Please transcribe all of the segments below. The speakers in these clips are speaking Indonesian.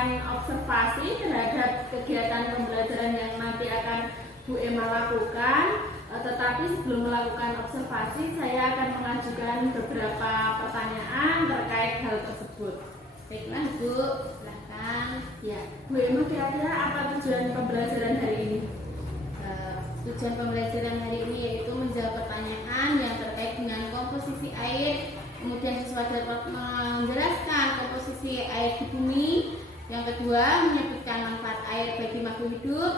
melakukan observasi terhadap kegiatan pembelajaran yang nanti akan Bu Emma lakukan. Tetapi sebelum melakukan observasi, saya akan mengajukan beberapa pertanyaan terkait hal tersebut. Baiklah Bu, silahkan. Ya, Bu Emma, kira-kira apa tujuan pembelajaran hari ini? Tujuan pembelajaran hari ini yaitu menjawab pertanyaan yang terkait dengan komposisi air, kemudian siswa dapat menjelaskan komposisi air di bumi. Yang kedua, menyebutkan manfaat air bagi makhluk hidup.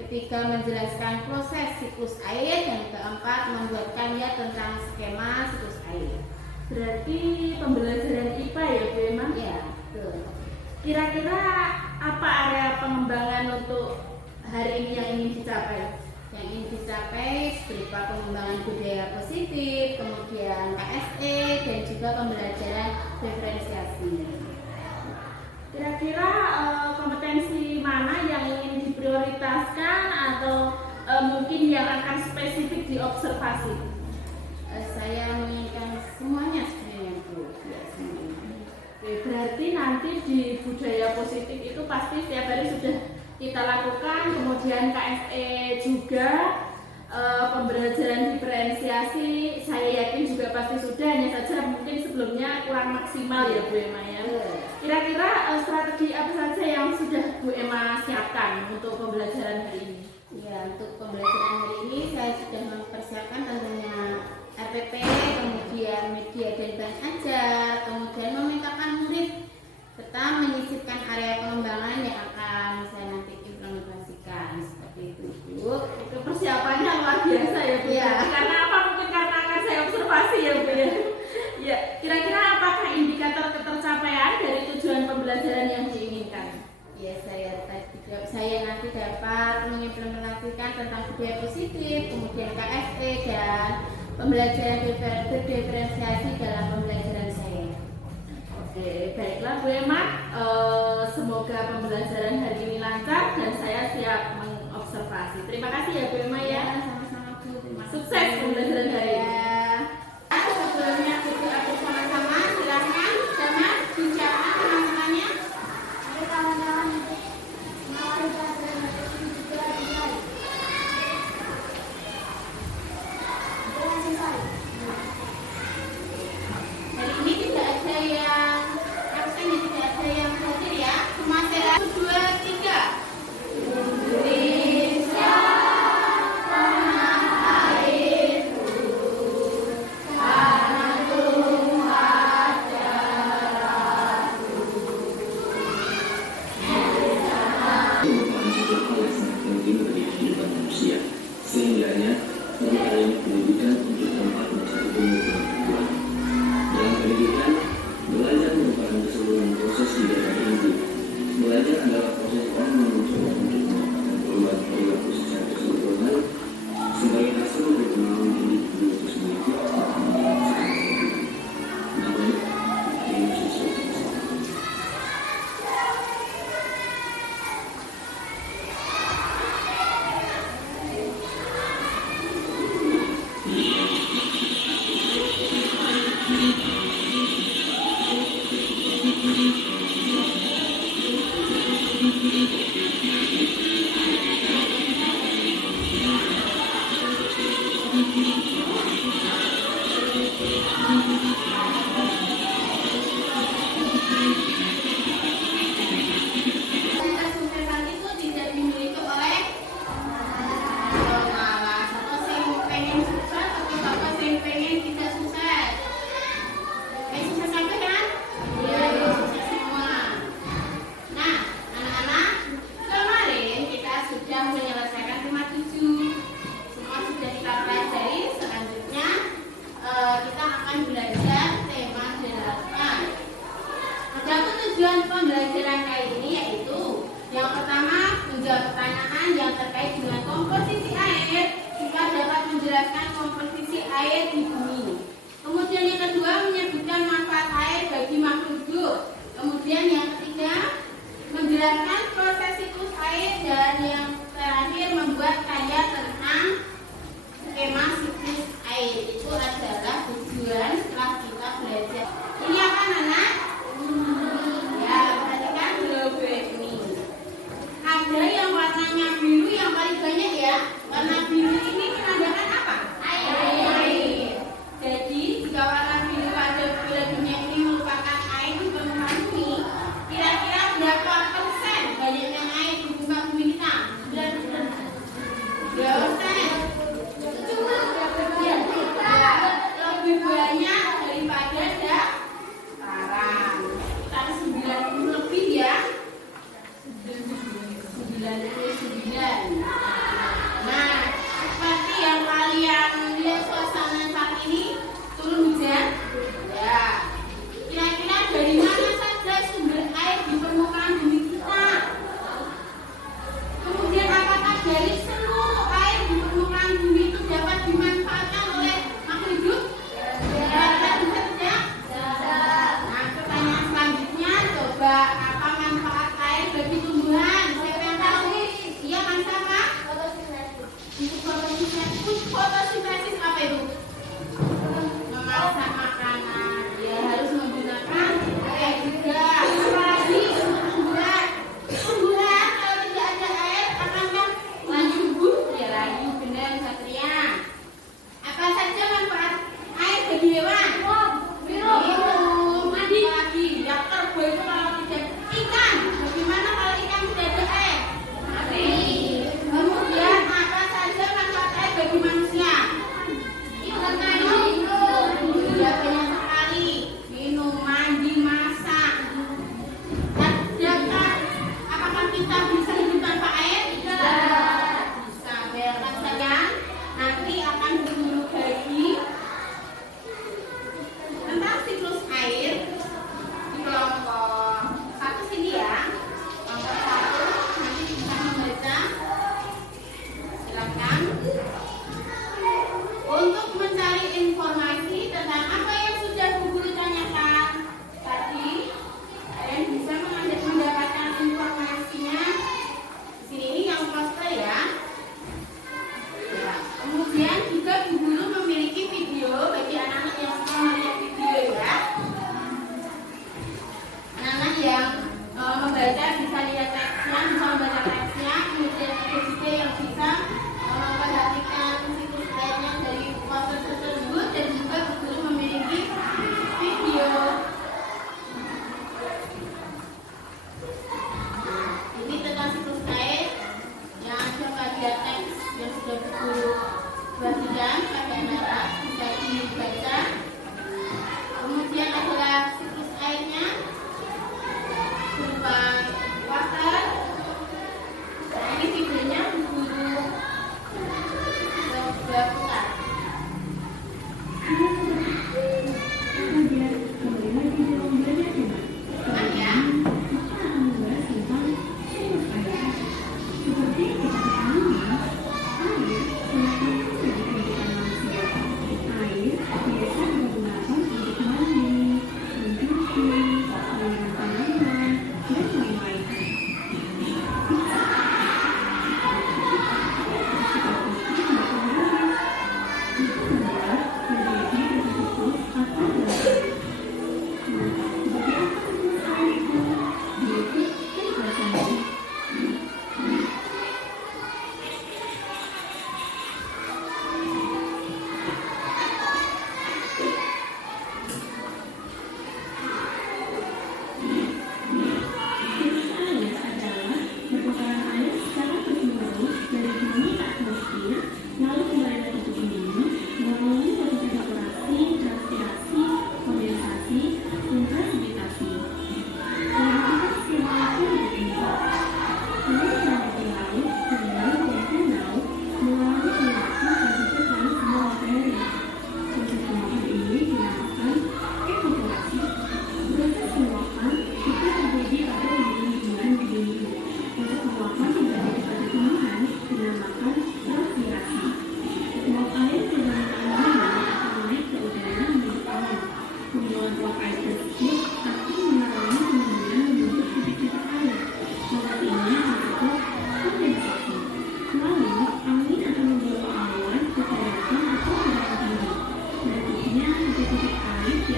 Ketiga, menjelaskan proses siklus air. Dan keempat, membuat karya tentang skema siklus air. Berarti pembelajaran IPA ya Bu Emma? Ya, betul. Kira-kira apa area pengembangan untuk hari ini yang ingin dicapai? Yang ingin dicapai berupa pengembangan budaya positif, kemudian KSE, dan juga pembelajaran diferensiasi. Kira-kira kompetensi mana yang ingin diprioritaskan atau mungkin yang akan spesifik diobservasi? Saya menginginkan semuanya sebenarnya Bu. Ya, semuanya. Oke, berarti nanti di budaya positif itu pasti setiap hari sudah kita lakukan, kemudian KSE juga, pembelajaran diferensiasi saya yakin juga pasti sudah, hanya saja mungkin sebelumnya kurang maksimal ya Bu Emma ya. Kira-kira strategi apa saja yang sudah Bu Emma siapkan untuk pembelajaran hari ini? Ya, untuk pembelajaran hari ini saya sudah mempersiapkan tentunya RPP, kemudian media dan bahan ajar, kemudian memetakan murid, serta menyisipkan area pengembangan yang akan saya nanti implementasikan. Seperti itu Bu. Itu persiapannya luar biasa ya Bu. Ya. Karena apa? Mungkin karena akan saya observasi ya Bu ya. Ya, kira-kira apakah indikator ketercapaian dari tujuan pembelajaran yang diinginkan? Ya, saya nanti dapat mengimplementasikan tentang budaya positif, kemudian KSE dan pembelajaran diferensiasi dalam pembelajaran saya. Oke, baiklah Bu Emma, semoga pembelajaran hari ini lancar dan saya siap mengobservasi. Terima kasih ya Bu Emma ya. Sama-sama Bu. Terima kasih. Sukses pembelajaran hari ini. Sebelumnya buku aku sama-sama, silahkan sama bicara teman-temannya. Ada kawan-kawan mengawali pelajaran ini juga dimulai. Dengan selesai. Hari ini tidak ada yang absen, tidak ada yang hadir ya. Semua sehat. 1, 2, 3. Indonesia tanah airku, tanah Tuhan darahku. Merupakan sebuah hal yang sangat penting bagi kehidupan manusia. Sehingganya melalui pendidikan untuk tempat mencari ilmu pengetahuan. Dalam pendidikan, belajar merupakan keseluruhan proses di dalam hidup. Belajar adalah proses orang mencoba untuk mendapatkan perubahan perilaku secara keseluruhan sebagai hasil dari kemauan individu itu sendiri untuk menjalankan hidup. Namun, ini sesuatu yang salah. Kesuksesan itu tidak dimiliki oleh malah atau yang pengen sukses atau bapak yang pengen tidak sukses. Sukses apa kan? Iya, sukses semua. Nah, anak-anak, kemarin kita sudah menyelesaikan tema 7. Semua sudah kita pelajari. Selanjutnya kita akan belajar tema 8. Adapun tujuan pembelajaran kali ini yaitu yang pertama, menjawab pertanyaan yang terkait dengan komposisi air sehingga dapat menjelaskan komposisi air di bumi. Kemudian yang kedua, menyebutkan manfaat air bagi makhluk hidup. Kemudian yang ketiga, menjelaskan proses siklus air, dan yang terakhir membuat karya tentang skema siklus air. Itu adalah tujuan setelah kita belajar. Ini apa anak? Ya, perhatikan dulu.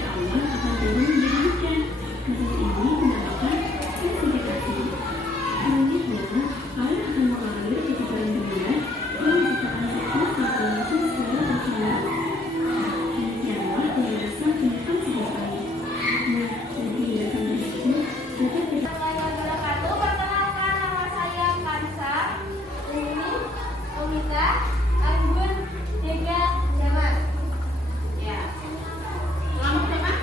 Allah akan turun menjadi hujan. Kasus ini dinamakan presipitation. Selanjutnya, air akan mengalir ke kotoran benda yang menciptakan siklus sirkulasi secara bersamaan. Demikianlah penjelasan tentang siklus air. Nah, dari penjelasan tersebut dapat kita Wabarakatuh. Perkenalkan, nama saya Kansa. Ini Omita Anggun Dega Zaman. Ya. Kelompok berapa?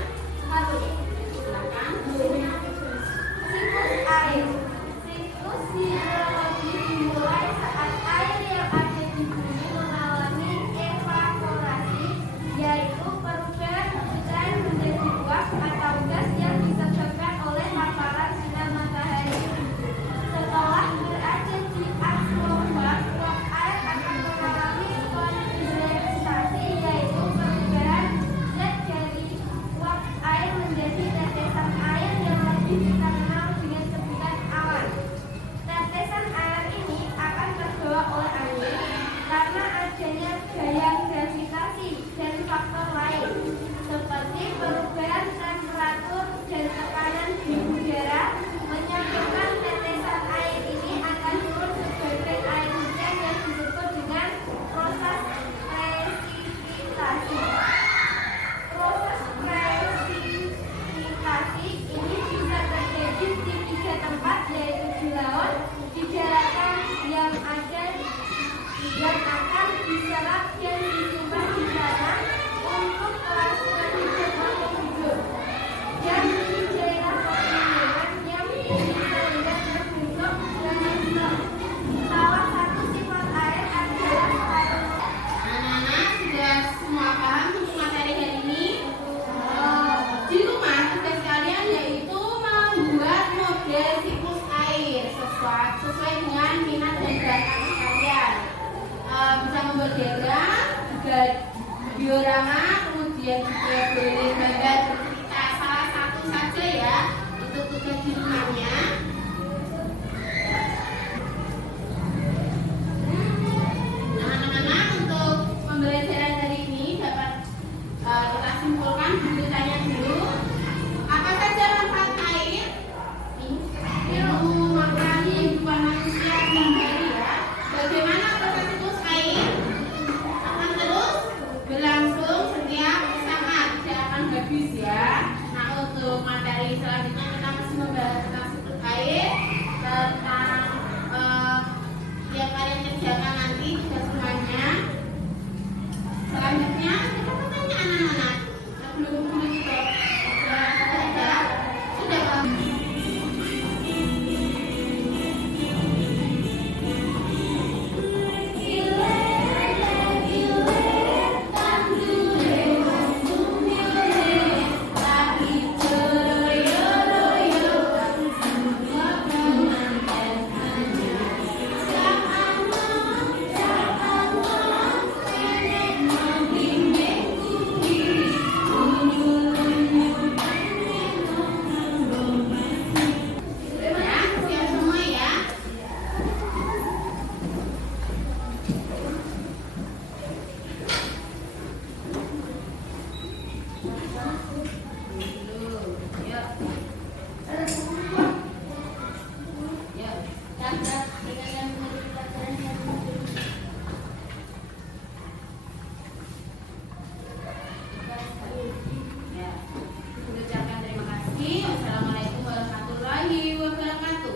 Satu. Silakan. Siklus air. Siklus hidrologi dimulai saat air yang ada di bumi mengalami evaporasi, yaitu perubahan hujan menjadi uap atau gas yang disebabkan oleh paparan sinar matahari. Setelah berada di atmosfer, uap air akan mengalami kondensasi, yaitu perubahan zat dari uap air menjadi tetesan air yang lebih kita kenal dengan sebutan awan. Tetesan air ini akan terbawa oleh angin karena adanya gaya gravitasi dan faktor lain seperti perubahan temperatur dan tekanan di udara menyebabkan tetesan air ini akan turun sebagai air hujan yang disebut dengan proses presipitasi. Proses presipitasi ini bisa terjadi di 3 tempat, yaitu di laut, di daratan yang ada yang akan diserap dan disimpan di sana untuk kelangsungan hidup makhluk hidup, dan di daerah pegunungan yang bisa dengan berbentuk granit. Salah satu sifat air adalah Anak-anak sudah semua paham untuk materi hari ini? Di rumah tugas kalian yaitu membuat model siklus air sesuai dengan minat dan bakat kalian. Bisa membuat diagram, juga diorama, kemudian juga boleh gambar bercerita salah satu saja ya untuk tugas di rumahnya. Nah, anak-anak untuk pembelajaran hari ini dapat kita simpulkan bertanya dulu. Apa saja manfaat air? Ilmu makan kehidupan manusia sehari-hari ya. Bagaimana proses siklus air akan terus berlangsung setiap saat, tidak akan habis ya. Nah, untuk materi selanjutnya kita masih membahas tentang siklus air, tentang yang kalian kerjakan nanti tugas rumahnya. Selanjutnya kita pertanyaan anak-anak. Belum itu sudah paham? Ya, siap semua ya. Ucapkan terima kasih. Wassalamualaikum warahmatullahi wabarakatuh.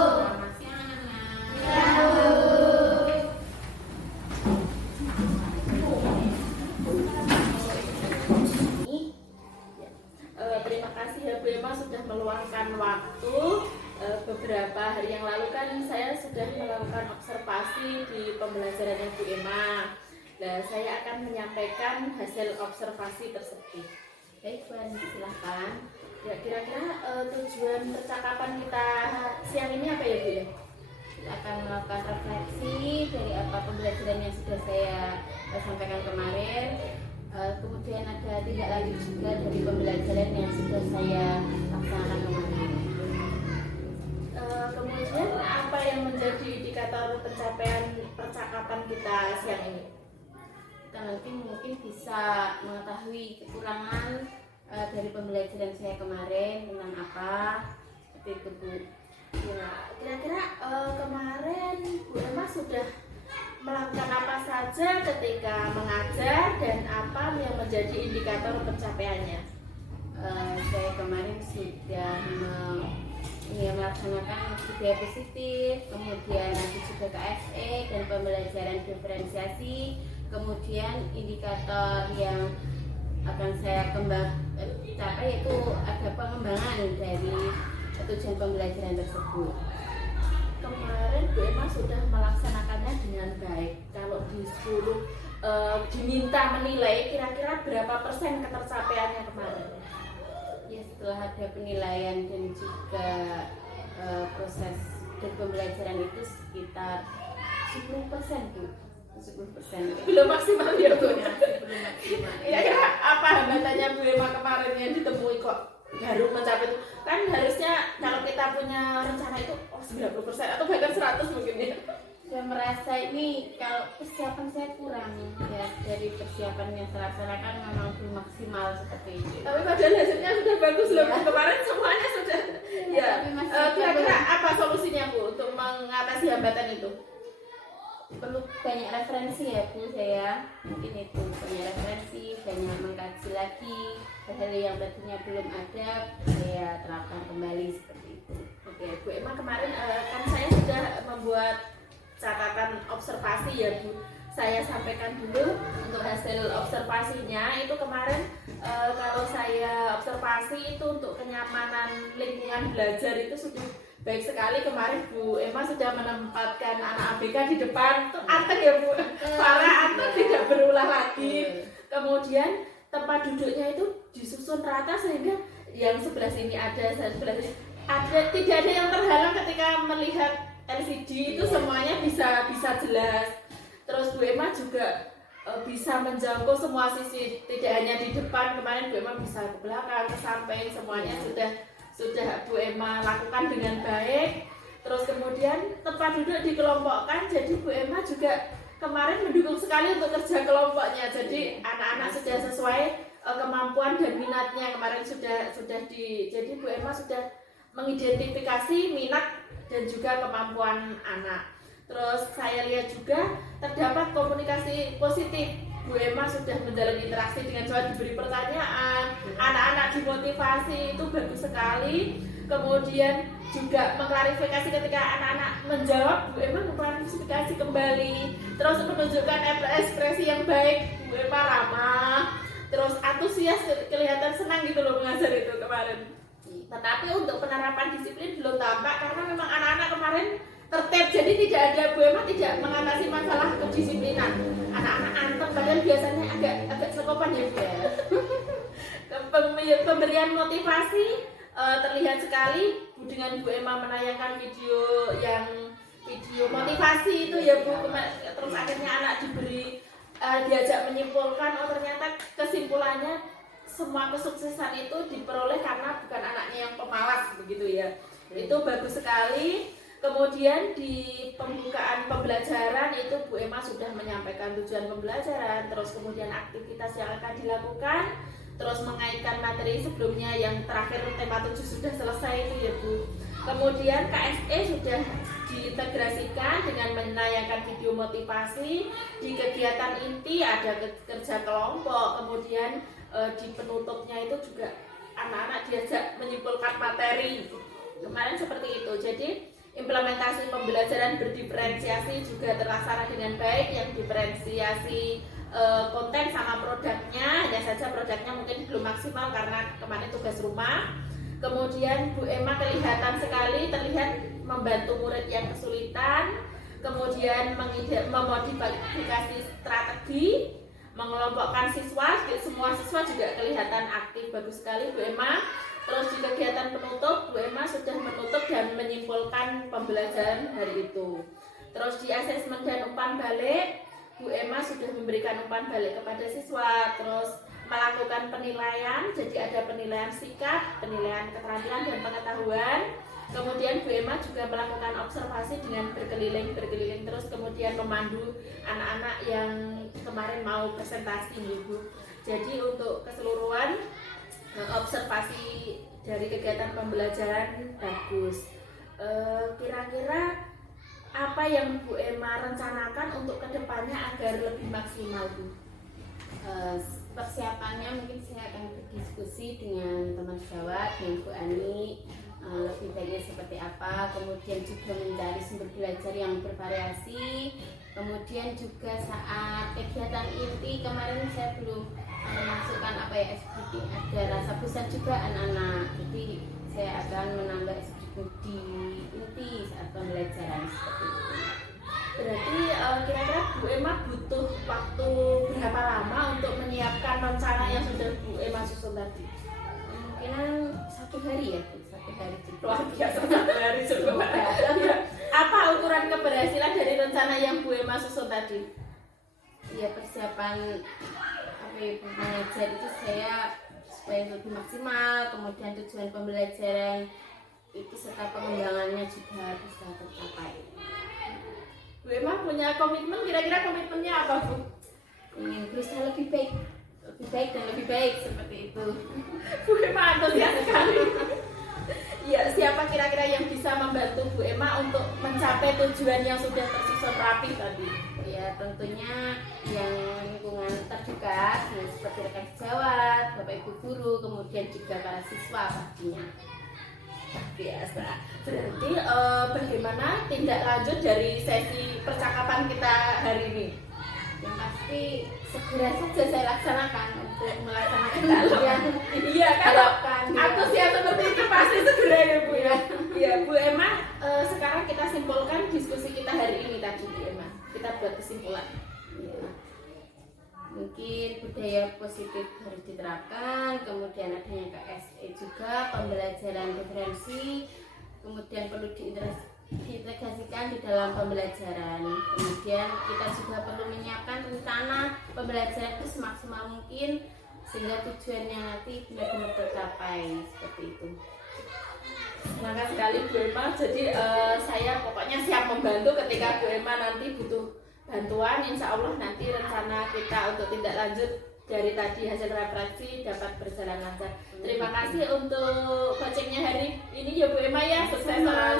Selamat siang anak-anak. Terima kasih ya Bu Emma sudah meluangkan waktu. Beberapa hari yang lalu kan saya sudah melakukan observasi di pembelajarannya Bu Emma. Nah, saya akan menyampaikan hasil observasi tersebut. Baik, Bu Ani, silahkan. Ya, kira-kira tujuan percakapan kita siang ini apa ya Bu ya? Kita akan melakukan refleksi dari apa pembelajaran yang sudah saya sampaikan kemarin. Kemudian ada tindak lanjut juga dari pembelajaran yang sudah saya laksanakan kemarin. menjadi indikator pencapaian percakapan kita siang ini? Kita nanti mungkin bisa mengetahui kekurangan dari pembelajaran saya kemarin tentang apa, seperti itu Bu. Ya, kira-kira kemarin Bu Emma sudah melakukan apa saja ketika mengajar dan apa yang menjadi indikator pencapaiannya? Saya kemarin sudah melaksanakan budaya positif, kemudian nanti juga KSE dan pembelajaran diferensiasi, kemudian indikator yang akan saya capai yaitu ada pengembangan dari tujuan pembelajaran tersebut. Kemarin Bu Emma sudah melaksanakannya dengan baik. Kalau disuruh diminta menilai, kira-kira berapa persen ketercapaiannya kemarin? Ya, setelah ada penilaian dan juga proses dari pembelajaran itu sekitar 10% Bu. 10%. Belum maksimal ya Bu? Ya, belum maksimal. Kira-kira apa hambatannya Bu Emma kemarin yang ditemui kok baru mencapai itu? Kan harusnya kalau kita punya rencana itu 90% atau bahkan 100 mungkin ya. Saya merasa ini kalau persiapan saya kurang ya, dari persiapan yang saya laksanakan memang belum maksimal seperti itu. Tapi padahal hasilnya sudah bagus loh. Ya. Kemarin semuanya sudah. Ya. Tapi masih Kira-kira belum. apa solusinya Bu untuk mengatasi hambatan itu? Perlu banyak referensi ya Bu, saya mungkin itu banyak referensi, banyak mengkaji lagi hal-hal yang tadinya belum ada, saya terapkan kembali seperti itu. Oke, Bu Emma kemarin kan saya sudah membuat catatan observasi ya Bu. Saya sampaikan dulu untuk hasil observasinya itu kemarin kalau saya observasi itu untuk kenyamanan lingkungan belajar itu sudah baik sekali. Kemarin Bu Emma sudah menempatkan anak ABK di depan, itu anteng ya Bu, para anteng tidak berulah lagi. Kemudian tempat duduknya itu disusun rata sehingga yang sebelah sini ada, sebelah sini ada, tidak ada yang terhalang ketika melihat LCD itu semuanya bisa jelas. Terus Bu Emma juga bisa menjangkau semua sisi, tidak hanya di depan. Kemarin Bu Emma bisa ke belakang, ke samping, semuanya sudah Bu Emma lakukan dengan baik. Terus kemudian tempat duduk dikelompokkan, jadi Bu Emma juga kemarin mendukung sekali untuk kerja kelompoknya. Jadi anak-anak sudah sesuai kemampuan dan minatnya kemarin jadi Bu Emma sudah mengidentifikasi minat dan juga kemampuan anak. Terus saya lihat juga terdapat komunikasi positif. Bu Emma sudah menjalin interaksi dengan soal diberi pertanyaan, anak-anak dimotivasi, itu bagus sekali. Kemudian juga mengklarifikasi ketika anak-anak menjawab, Bu Emma mengklarifikasi kembali. Terus menunjukkan ekspresi yang baik, Bu Emma ramah. Terus antusias, kelihatan senang gitu loh mengajar itu kemarin. Tetapi untuk penerapan disiplin belum tampak karena memang anak-anak kemarin tertib, jadi tidak ada, Bu Emma tidak mengatasi masalah kedisiplinan. Anak-anak antem, padahal biasanya agak sekopan ya Bu ya. Pemberian motivasi terlihat sekali dengan Bu Emma menayangkan video motivasi itu ya Bu. Terus akhirnya anak diberi diajak menyimpulkan, oh ternyata kesimpulannya semua kesuksesan itu diperoleh karena bukan anaknya yang pemalas begitu ya. Itu bagus sekali. Kemudian di pembukaan pembelajaran itu Bu Emma sudah menyampaikan tujuan pembelajaran, terus kemudian aktivitas yang akan dilakukan, terus mengaitkan materi sebelumnya yang terakhir tema 7 sudah selesai itu ya Bu. Kemudian KSE sudah diintegrasikan dengan menayangkan video motivasi. Di kegiatan inti ada kerja kelompok, kemudian di penutupnya itu juga anak-anak diajak menyimpulkan materi. Kemarin seperti itu. Jadi implementasi pembelajaran berdiferensiasi juga terlaksana dengan baik. Yang diferensiasi konten sama produknya, hanya saja produknya mungkin belum maksimal karena kemarin tugas rumah. Kemudian Bu Emma kelihatan sekali terlihat membantu murid yang kesulitan, kemudian memodifikasi strategi, mengelompokkan siswa, semua siswa juga kelihatan aktif, bagus sekali Bu Emma. Terus di kegiatan penutup, Bu Emma sudah menutup dan menyimpulkan pembelajaran hari itu. Terus di asesmen dan umpan balik, Bu Emma sudah memberikan umpan balik kepada siswa, terus melakukan penilaian, jadi ada penilaian sikap, penilaian keterampilan dan pengetahuan. Kemudian Bu Emma juga melakukan observasi dengan berkeliling terus, kemudian memandu anak-anak yang kemarin mau presentasi Ibu. Jadi untuk keseluruhan observasi dari kegiatan pembelajaran bagus. Kira-kira apa yang Bu Emma rencanakan untuk kedepannya agar lebih maksimal, Bu? Persiapannya mungkin saya akan berdiskusi dengan teman sejawat, dengan Bu Ani, lebih baiknya seperti apa, kemudian juga mencari sumber belajar yang bervariasi, kemudian juga saat kegiatan inti kemarin saya belum memasukkan apa ya, eksekutif, ada rasa bosan juga anak-anak, jadi saya akan menambah eksekutif di inti saat pembelajaran seperti itu. Berarti kira-kira Bu Emma butuh waktu berapa lama untuk menyiapkan rencana yang sudah Bu Emma susun tadi? Kemungkinan 1 hari ya, 1 hari juga. Luar biasa, 1 hari sebelum Apa ukuran keberhasilan dari rencana yang Bu Emma susun tadi? Ya, persiapan apa ya, mengajar itu saya supaya lebih maksimal, kemudian tujuan pembelajaran itu serta pengembangannya juga bisa tercapai. Bu Emma punya komitmen, kira-kira komitmennya apa, Bu? Ingin berusaha lebih baik dan lebih baik seperti itu. Bu Emma antusias sekali. Ya, siapa kira-kira yang bisa membantu Bu Emma untuk mencapai tujuan yang sudah tersusun rapi tadi? Ya, tentunya yang lingkungan terdekat, ya, seperti rekan sejawat, Bapak Ibu guru, kemudian juga para siswa pastinya. Biasa. Berarti bagaimana tindak lanjut dari sesi percakapan kita hari ini? Yang pasti segera saja saya laksanakan untuk melaksanakan yang Iya, kalau diharapkan. antusias seperti itu pasti segera ya, Bu ya. Ya, Bu Emma, sekarang kita simpulkan diskusi kita hari ini tadi, Bu Emma. Kita buat kesimpulan. Ya. Mungkin budaya positif harus diterapkan, kemudian adanya KSE juga, pembelajaran diferensi, kemudian perlu diintegrasikan di dalam pembelajaran. Kemudian kita juga perlu menyiapkan rencana pembelajaran itu semaksimal mungkin sehingga tujuannya nanti benar-benar tercapai seperti itu. Semangat sekali Bu Emma. Jadi saya pokoknya siap membantu ketika Bu Emma nanti butuh bantuan. Insya Allah nanti rencana kita untuk tindak lanjut dari tadi hasil refleksi dapat berjalan lancar. Terima kasih untuk coachingnya hari ini ya Bu Emma ya. Sukses selalu.